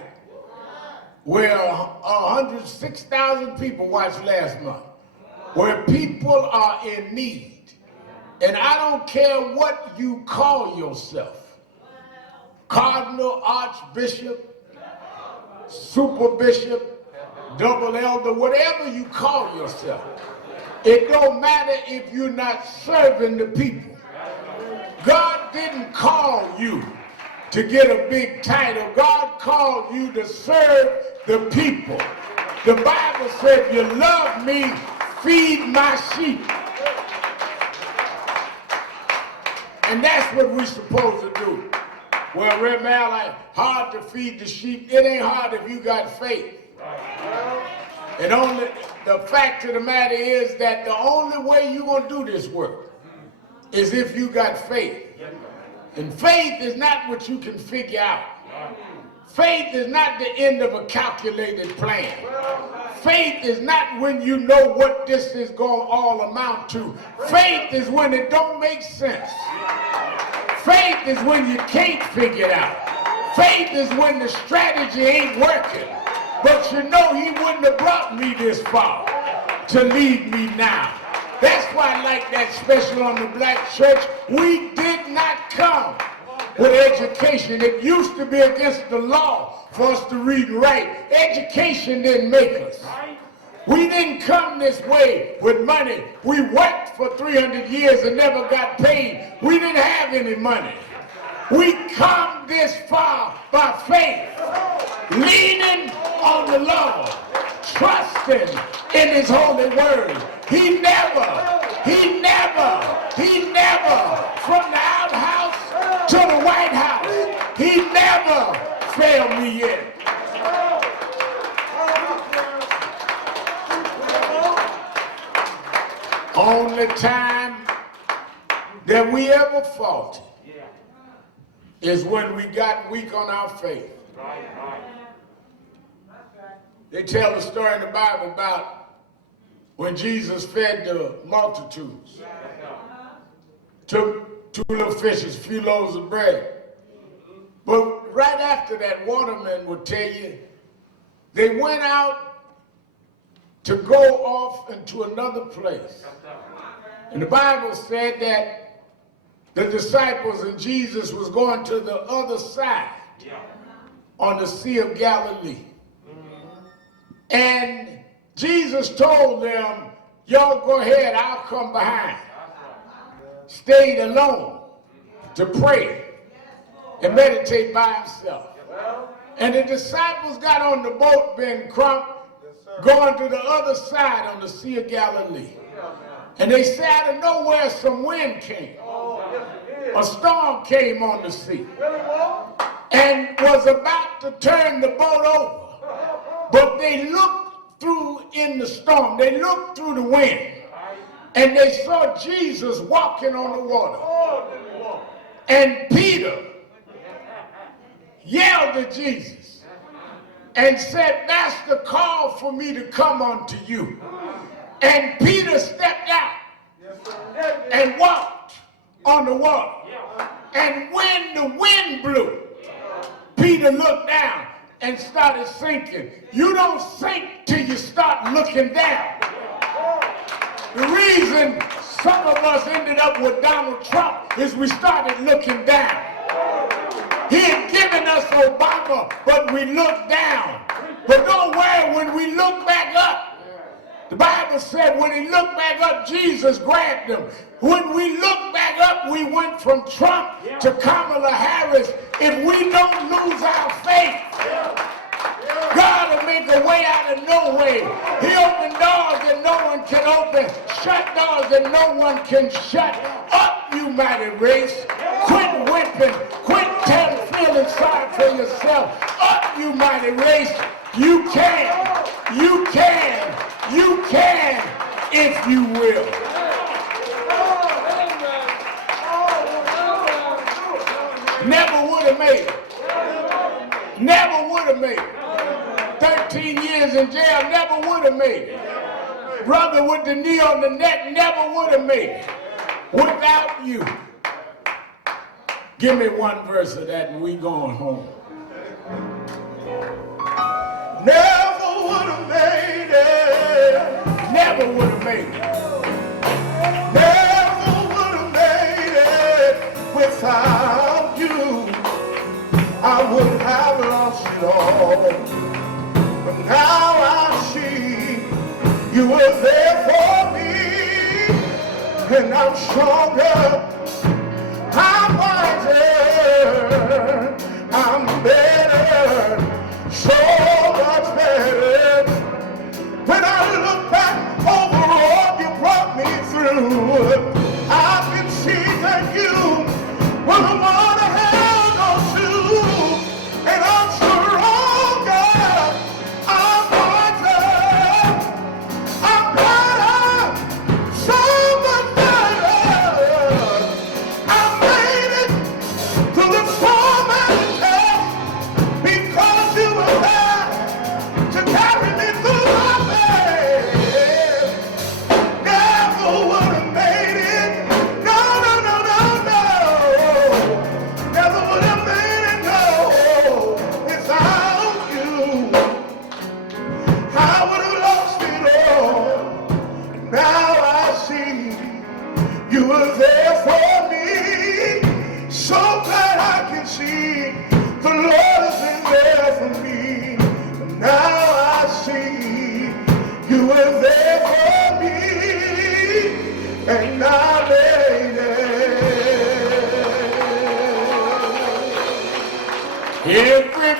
where 106,000 people watched last month, where people are in need. And I don't care what you call yourself, Cardinal, Archbishop, Super Bishop, Double Elder, whatever you call yourself. It don't matter if you're not serving the people. God didn't call you to get a big title. God called you to serve the people. The Bible said, if you love me, feed my sheep. And that's what we're supposed to do. Well, Red Mal, like, hard to feed the sheep. It ain't hard if you got faith. And only the fact of the matter is that the only way you're going to do this work is if you got faith. And faith is not what you can figure out. Faith is not the end of a calculated plan. Faith is not when you know what this is going to all amount to. Faith is when it don't make sense. Faith is when you can't figure it out. Faith is when the strategy ain't working. But you know he wouldn't have brought me this far to lead me now. That's why I like that special on the black church. We did not come with education. It used to be against the law for us to read and write. Education didn't make us. We didn't come this way with money. We worked for 300 years and never got paid. We didn't have any money. We come this far by faith, leaning on the Lord, trusting in his holy word. He never, from the outhouse to the White House, he never failed me yet. Only time that we ever faltered is when we got weak on our faith. They tell a story in the Bible about when Jesus fed the multitudes. Took 2 little fishes, a few loaves of bread. But right after that, watermen would tell you, they went out to go off into another place. And the Bible said that the disciples and Jesus was going to the other side on the Sea of Galilee. And Jesus told them, y'all go ahead, I'll come behind. Stayed alone to pray and meditate by himself. And the disciples got on the boat, Ben Crump, going to the other side on the Sea of Galilee. And they said out of nowhere some wind came. A storm came on the sea and was about to turn the boat over. But they looked through in the storm. They looked through the wind. And they saw Jesus walking on the water. And Peter yelled at Jesus and said, Master, call for me to come unto you. And Peter stepped out and walked on the water. And when the wind blew, Peter looked down and started sinking. You don't sink till you start looking down. The reason some of us ended up with Donald Trump is we started looking down. He had given us Obama, but we looked down. But don't worry, when we look back up, the Bible said when he looked back up, Jesus grabbed him. When we look back up, we went from Trump to Kamala Harris. If we don't lose our faith, God will make a way out of no way. He opened doors that no one can open, shut doors that no one can shut. Up, you mighty race. Quit whipping. Quit feeling sorry for yourself. Up, you mighty race. You can. You can. You can if you will. Never would have made it. Never would have made it. 13 years in jail, never would have made it. Brother with the knee on the neck, never would have made it. Without you. Give me one verse of that and we going home. Never would have made it. Never would have made it. Never would have made it without you. I would have lost it all. But now I see you were there for me. And I'm stronger. I'm wiser. I'm better. So much better. When I look back over all you brought me through, I can see that you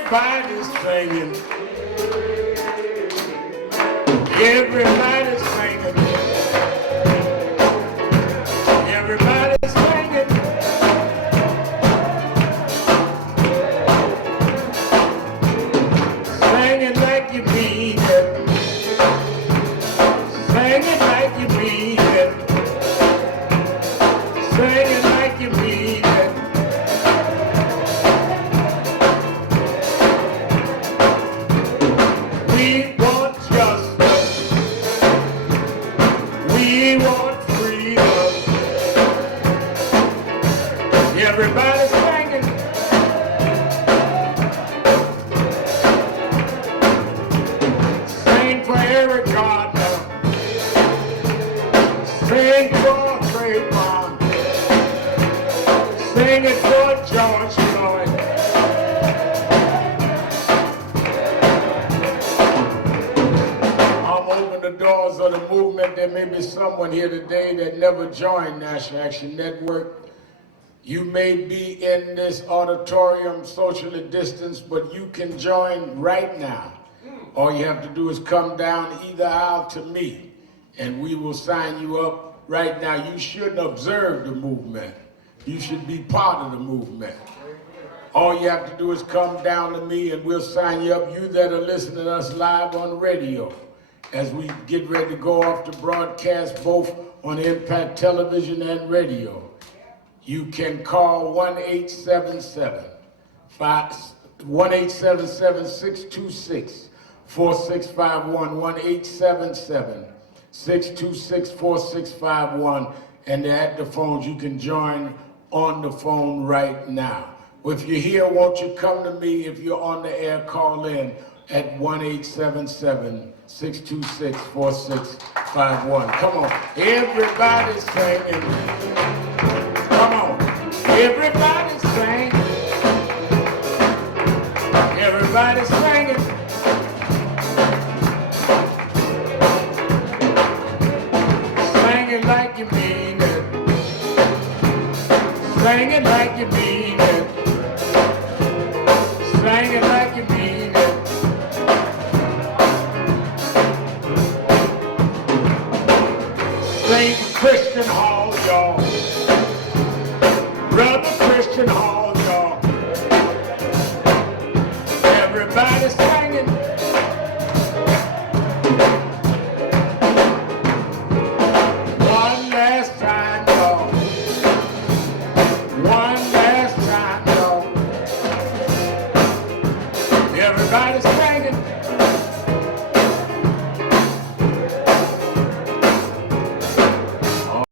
Everybody's singing. Everybody's singing. Everybody's singing. Singing like you mean it. Singing like you mean it. Singing like you mean it. We want justice. We want freedom. Everybody's singing. Sing for Eric Gardner. Sing for Trayvon. Sing it for George Floyd. I'm opening the doors of the movement. There may be someone here today that never joined National Action Network. You may be in this auditorium socially distanced, but you can join right now. All you have to do is come down either aisle to me, and we will sign you up right now. You shouldn't observe the movement. You should be part of the movement. All you have to do is come down to me, and we'll sign you up. You that are listening to us live on radio, as we get ready to go off to broadcast both on Impact Television and radio, you can call 1-877-626-4651, 1-877-626-4651, and they're at the phones. You can join on the phone right now. If you're here, won't you come to me? If you're on the air, call in at 1-877-626-4651. Come on, everybody's singing. Come on, everybody's singing. Everybody's singing. Singing like you mean it. Singing like you mean it. Singing like you mean it. Sing Christian Hall, y'all. Brother Christian Hall.